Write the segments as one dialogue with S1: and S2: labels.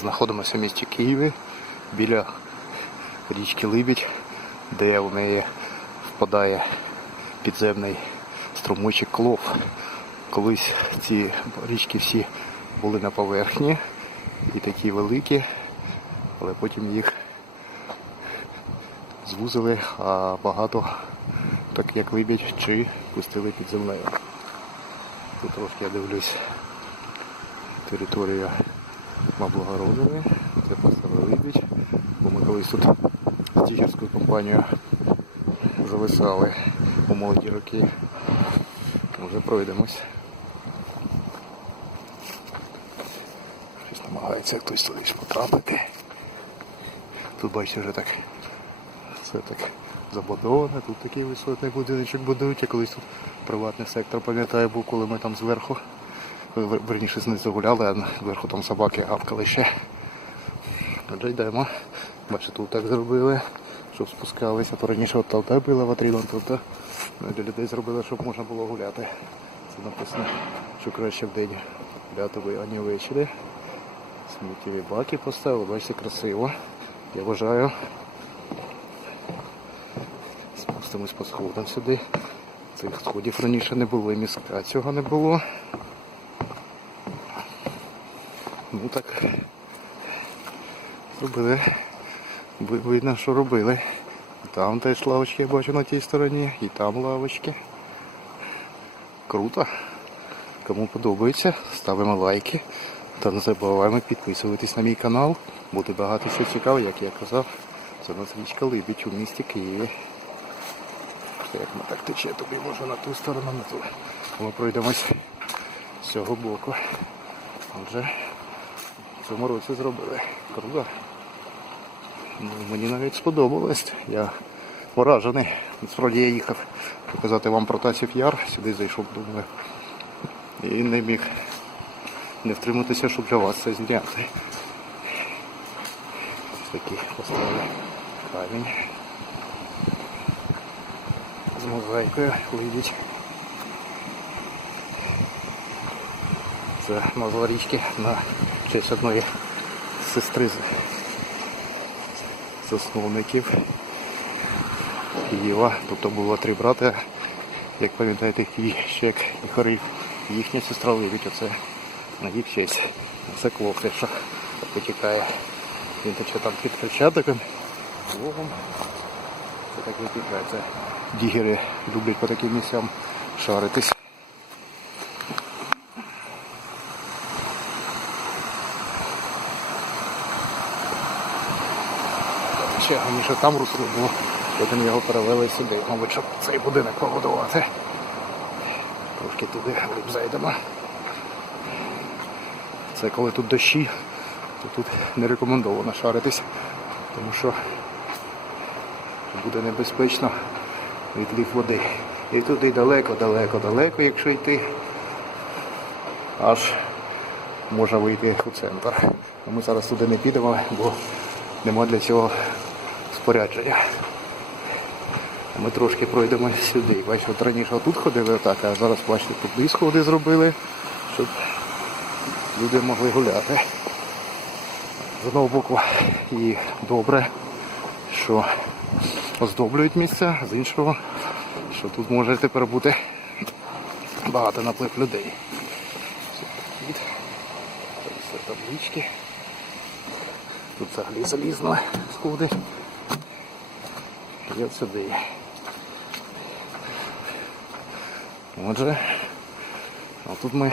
S1: Знаходимося в місті Києві біля річки Либідь, де в неї впадає підземний струмочок Клов. Колись ці річки всі були на поверхні і такі великі, але потім їх звузили, а багато, так як Либідь, чи пустили під землею. Тут трошки я дивлюсь територія Мавлогородової, це поставили Либідь, бо ми колись тут з тігерською компанією зависали у молоді роки. Вже пройдемось. Щось намагається хтось туди потрапити. Тут бачите вже так все так забудоване, тут такий висотний будиночок будують, а колись тут приватний сектор, пам'ятаю, був, коли ми там зверху, вер- верніше знизу гуляли, а зверху там собаки гавкали ще. Отже йдемо. Бачите, тут так зробили, щоб спускалися, то раніше от толпа була ватріном, тобто для людей зробили, щоб можна було гуляти. Це написано, що краще в день гуляти, а не ввечері. Сміттєві баки поставили, бачите, красиво. Я вважаю. Спустимось по сходам сюди. Цих сходів раніше не було, і міська цього не було. Ну так робили. Видно, що робили. Там теж лавочки я бачу на тій стороні, і там лавочки. Круто. Кому подобається, ставимо лайки. Та не забуваємо підписуватись на мій канал. Буде багато що цікавого, як я казав. Це у нас річка Либідь у місті Києві. Як вона так тече, тобі може на ту сторону, на ту. Ми пройдемось з цього боку. Отже, цьому році зробили. Круто. Ну, мені навіть сподобалось. Я вражений. Насправді я їхав показати вам про Тасів Яр. Сюди зайшов, думаю. І не міг не втриматися, щоб для вас це зняти. Такий поставили камінь. З мозаїкою вийдіть. Це назва річки на честь одної сестри засновників Києва. Тобто було три брати, як пам'ятаєте, Кіщек і Хорив. Їхня сестра Либідь, оце на честь. Це клоп, що потікає. Він тече там під Хрещатиком, Логом. Це так витікає. Це дігери люблять по таким місцям шаритись. Ще раніше там русло було, потім його перевели сюди, мабуть, щоб цей будинок побудувати. Трошки туди глиб зайдемо. Це коли тут дощі, то тут не рекомендовано шаритись, тому що буде небезпечно відлив води. І туди далеко, далеко, далеко, якщо йти, аж можна вийти у центр. Ми зараз туди не підемо, бо нема для цього спорядження. Ми трошки пройдемо сюди. Бачите, от раніше тут ходили отак, а зараз бачите, тут сходи зробили, щоб люди могли гуляти. З одного боку і добре, що оздоблюють місця, з іншого, що тут може тепер бути багато наплив людей. Таблички. Тут взагалі залізно сходи. І от сюди. Отже, тут ми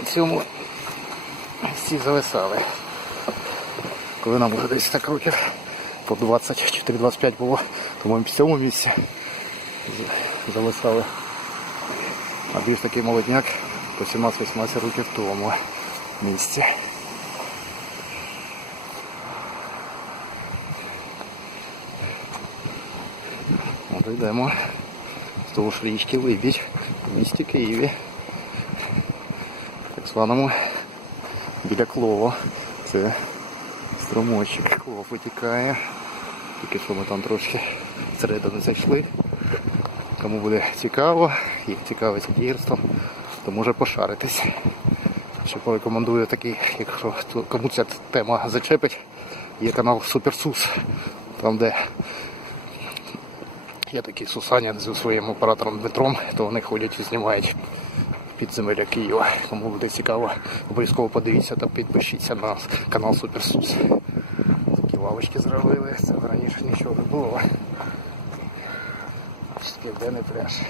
S1: у цьому всі зависали. Коли нам вже десь так років по 24-25 було, то ми в цьому місці зависали. А більш такий молодняк по 17-18 років в тому місці. Йдемо з того ж річки Либідь в місті Києві. Так званому біля Клова. Це струмочок. Клов витікає. Тільки що ми там трошки всередину зайшли. Кому буде цікаво, їх цікавиться дієрство, то може пошаритись. Ще порекомендую такий, якщо кому ця тема зачепить, є канал Суперсус, там де є такий Сусаня зі своїм оператором Дмитром, то вони ходять і знімають підземелля Києва. Кому буде цікаво, обов'язково подивіться та підпишіться на канал Суперсус. Такі лавочки зробили, це раніше нічого не було. Ось такий денний пляж.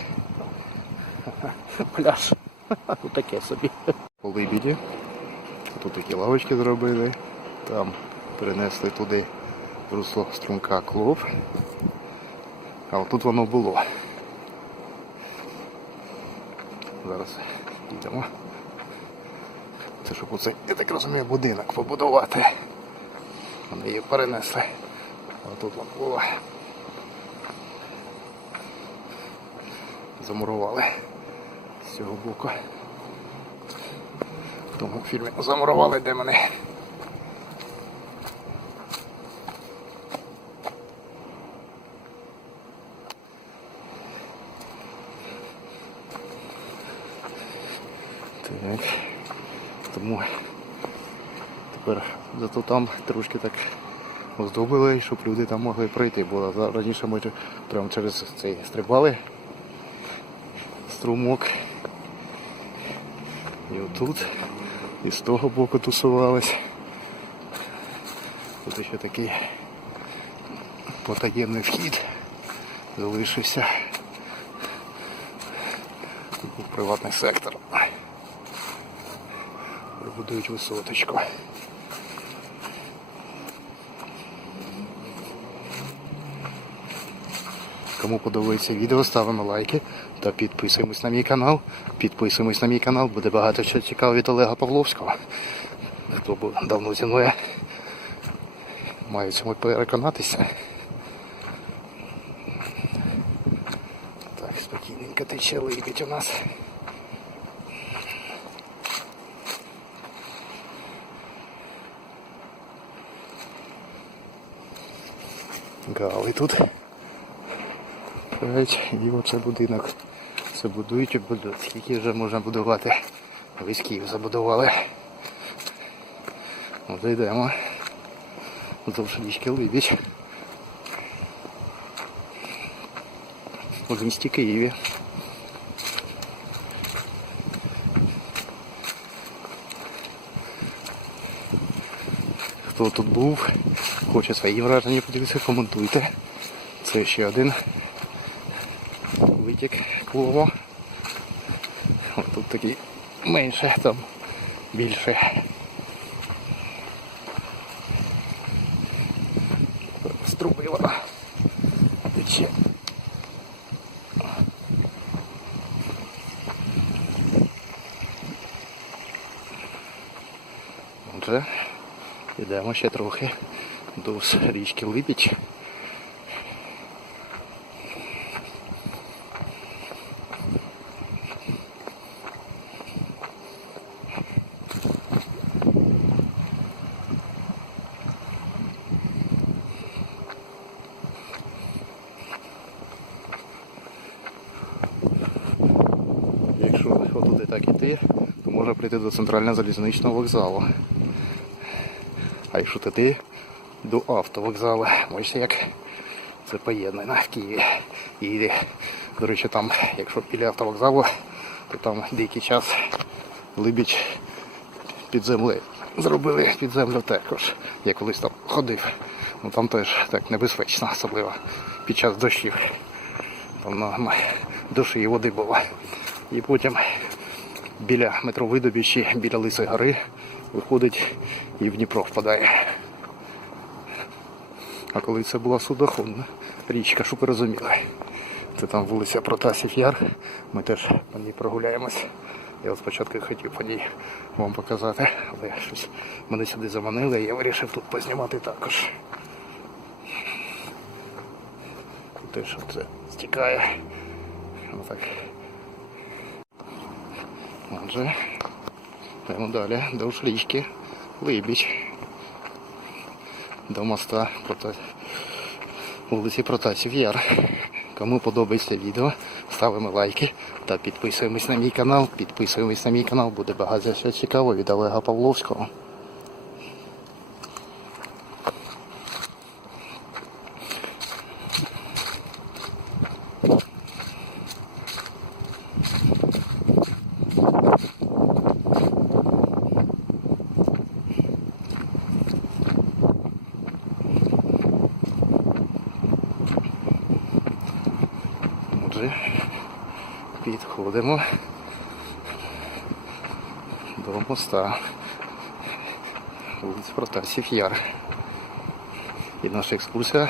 S1: Пляж. Таке собі. У Либіді. Тут такі лавочки зробили. Там перенесли туди русло струмка клуб. А отут воно було. Зараз йдемо. Це щоб оце, я так розумію, будинок побудувати. Вони її перенесли. А тут воно було. Замурували з цього боку. Тому фільмі замурували, де мене. Так. Тому тепер зато там трошки так оздобили, щоб люди там могли пройти, бо раніше ми прямо через цей стрибали струмок. І отут, і з того боку тусувались. Тут ще такий потаємний вхід залишився. Тут був приватний сектор. Будують висоточку. Кому подобається відео, ставимо лайки та підписуємось на мій канал. Підписуємось на мій канал, буде багато чого цікавого від Олега Павловського. Хто був давно зі мною, має в цьому переконатися. Так, спокійненько тече либідь у нас. Гали тут. І оце будинок. Це будують і будують. Скільки вже можна будувати? Весь Київ забудували. От йдемо. Вздовж річки Либідь. В місті Києві. Хто тут був, хоче свої враження подивитися, коментуйте. Це ще один витік клово. Тут такий менше, там більше. Струбила. Тече. Отже, йдемо ще трохи до річки Либідь. Якщо отуди так іти, то можна прийти до центрального залізничного вокзалу. Якщо туди до автовокзалу, бачите, як це поєднано в Києві. І, до речі, там, якщо біля автовокзалу, то там деякий час Либіч під землею. Зробили під землю також. Я колись там ходив. Ну там теж так небезпечно, особливо під час дощів. Там на душі і води було. І потім біля метро видобічі, біля Лисої гори виходить і в Дніпро впадає. А коли це була судоходна річка, щоб ви розуміли. Це там вулиця Протасів Яр. Ми теж по ній прогуляємось. Я от спочатку хотів по ній вам показати, але щось мене сюди заманили, і я вирішив тут познімати також. Тут теж це стікає. Отак. Отже, йдемо далі до Ушлічки, Либіч. До моста прота... вулиці Протасів Яр. Кому подобається відео, ставимо лайки та підписуємось на мій канал. Підписуємось на мій канал, буде багато ще цікавого від Олега Павловського. Отже, підходимо до моста вулиць Протасів Яр. І наша екскурсія